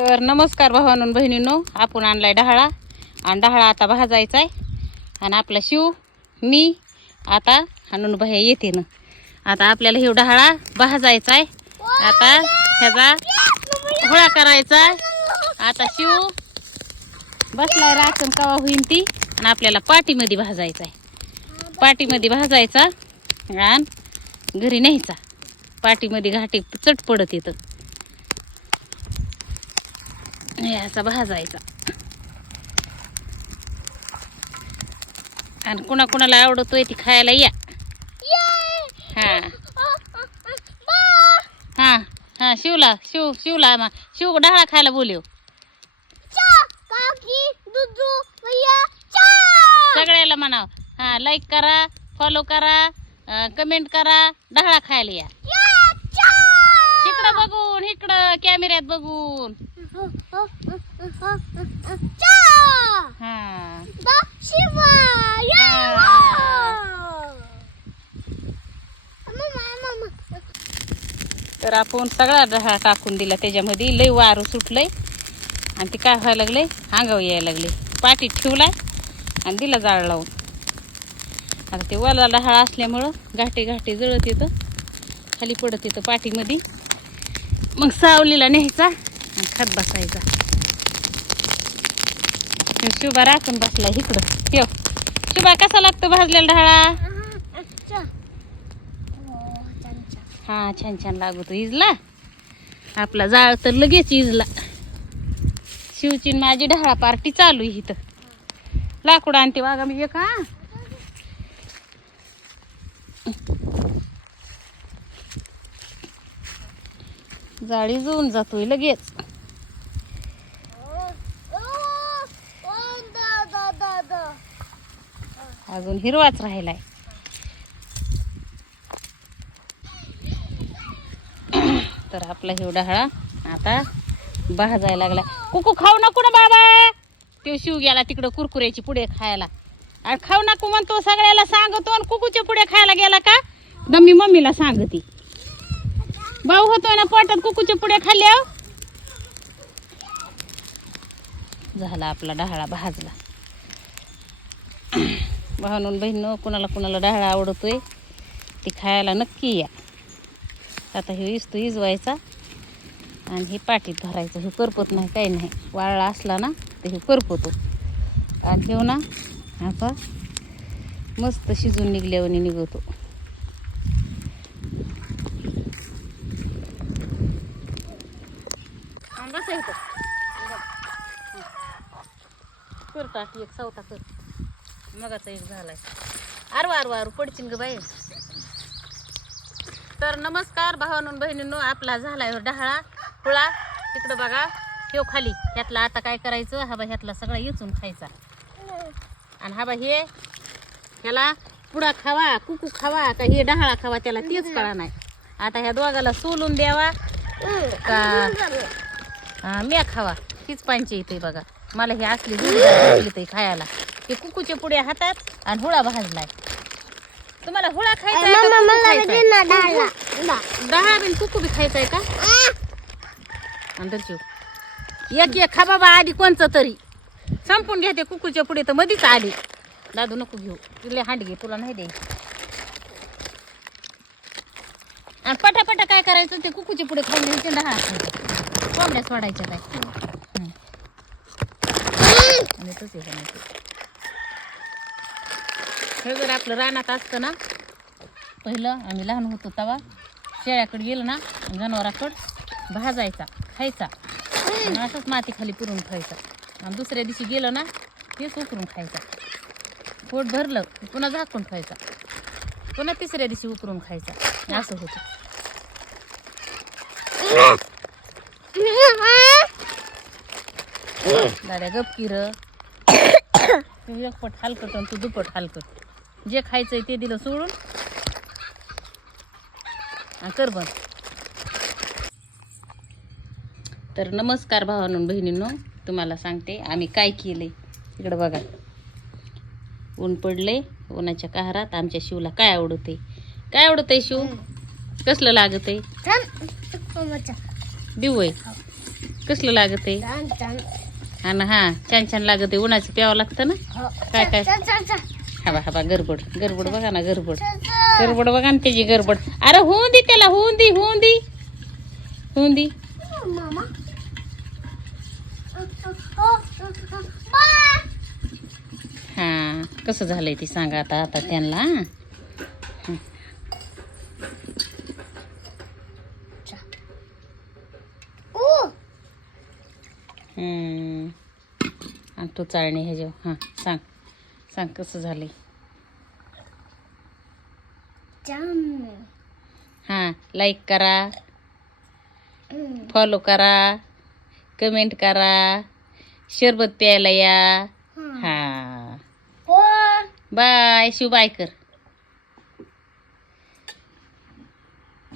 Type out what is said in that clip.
तर नमस्कार भावांनो बहिणींनो, आपण आणलाय डहाळा आणि डहाळा आता भाजायचा आहे. आणि आपला शिव मी आता हाणून भया येते ना. आता आपल्याला हे डहाळा भाजायचा आहे. आता ह्याचा गोळा करायचा. आता शिव बसलाय राखण कवा होईन ती. आणि आपल्याला पाटीमध्ये भाजायचा आहे. पाटीमध्ये भाजायचा आणि घरी न्यायचा. पाटीमध्ये घाटी चट पडत येतं. असा भाजायचा. आणि कुणाला आवडतोय ती खायला या. हा हा हा शिवला शिव डहाळा खायला बोलव. सगळ्याला म्हणाव. हा लाईक करा, फॉलो करा, कमेंट करा, डहाळा खायला या. इकडं बघून, इकडं कॅमेऱ्यात बघून. तर आपण सगळा डहाळा टाकून दिला त्याच्यामध्ये. लय वारू सुटलंय आणि ते काय व्हायला लागले, अंगाव यायला लागले. पाटीत ठेवलाय आणि दिला जाळ लावून. आता ते वाला डहाळा असल्यामुळं घाटे घाटे जळत येतं, खाली पडत येतं पाठीमध्ये. मग सावलीला न्यायचा आणि खात बसायचा. शुभा राखून बसला इकडं. ठेव शुभा, कसा लागतो भाजलेला डहाळा? हा छान छान लागतो. इजला आपला जाळ तर लगेच इजला. शिवची माझी डहाळा पार्टी चालू आहे इथं. लाकूड आणते वागा मी एक. हा जाळी जुळून जातोय लगेच. अजून हिरवाच राहिलाय. तर आपला हिव डहाळा आता भाजायला लागला. कुकू खाऊ नको ना बाबा. तो शिव गेला तिकडं कुरकुऱ्याची पुढे खायला. आणि खाऊ नको म्हणतो, सगळ्याला सांगतो. आणि कुकूच्या पुढे खायला गेला का मी मम्मीला सांगते. भाऊ होतोय ना पोटात कुकूच्या पुढे खाल्ल्या. झाला आपला डहाळा भाजला. भावांनो बहिणींनो, कुणाला डहाळा आवडतोय ती खायला नक्की या. आता हे इजवायचा आणि हे पाटीत भरायचं. हे करपत नाही, काही नाही. वाळला असला ना तर हे करपतो. आणि घेऊ ना आता मस्त शिजून निघल्यावर निघतो. कर टाक एक चौथा कर. मगाचा एक झालाय. आरू पडचिन ग बाई. तर नमस्कार भावांनो बहिणींनो, आपला झालाय डहाळा हुळा. तिकडं बघा ठेव खाली. ह्यातला आता काय करायचं, हा बा ह्यातला सगळा येचून खायचा. आणि हा बा हे ह्याला पुडा खावा, कुकू खावा का हे डहाळा खावा, त्याला तेच कळा नाही. आता ह्या दोघाला सोलून द्यावा का म्या खावा, हीच पांची येते बघा. मला हे असली जुडी खायला. हे कुकूचे पुढे हातात आणि हुळा भाजलाय. तुम्हाला हुळा खायचा डहाळा बिन कुकू बी खायचाय का? अंदर एक खा बाबा आधी कोणचं तरी. संपून घ्या ते कुकूच्या पुढे तर मधीच आली. दादू नको घेऊ, तुला हांड घे, तुला नाही द्यायची. आणि पटापटा काय करायचं, ते कुकूच्या पुढे खाऊन घ्यायचे. डहाळा खायचा, कोंबड्या सोडायच्या काय. हे जर आपलं रानात असतं ना, पहिलं आम्ही लहान होतो तेव्हा शेळ्याकडे गेलो ना, जनावराकडं भाजायचा खायचा. आणि असंच माती खाली पुरून खायचा. आणि दुसऱ्या दिवशी गेलो ना तेच उकरून खायचा. पोट भरलं पुन्हा झाकून खायचा. पुन्हा तिसऱ्या दिवशी उकरून खायचा. असं होतं. दाद्या गपकीर. तू एकपट हलकट आणि तू दुपट हलकट. जे खायचंय ते दिलं सोडून कर बंद. तर नमस्कार भावांनो बहिणींनो, तुम्हाला सांगते आम्ही काय केलंय. इकडं बघा ऊन पडलंय. उन्हाच्या कहारात आमच्या शिवला काय आवडतंय शिव? कसलं लागतंय? देऊ कसलं लागते आणि हा छान छान लागते उन्हाचं प्यावं लागतं ना काय काय हा बा गडबड गडबड बघा ना गडबड गडबड बघा ना त्याची गडबड अरे होऊन दे त्याला होऊन दे होऊन दे होऊन दे हा कसं झालंय ती सांगा आता आता त्यांना आणि तू चाळणी हे जेव हां सांग सांग कसं झालंय हां लाईक करा फॉलो करा कमेंट करा शरबत प्यायला या हां बाय शिव बाय कर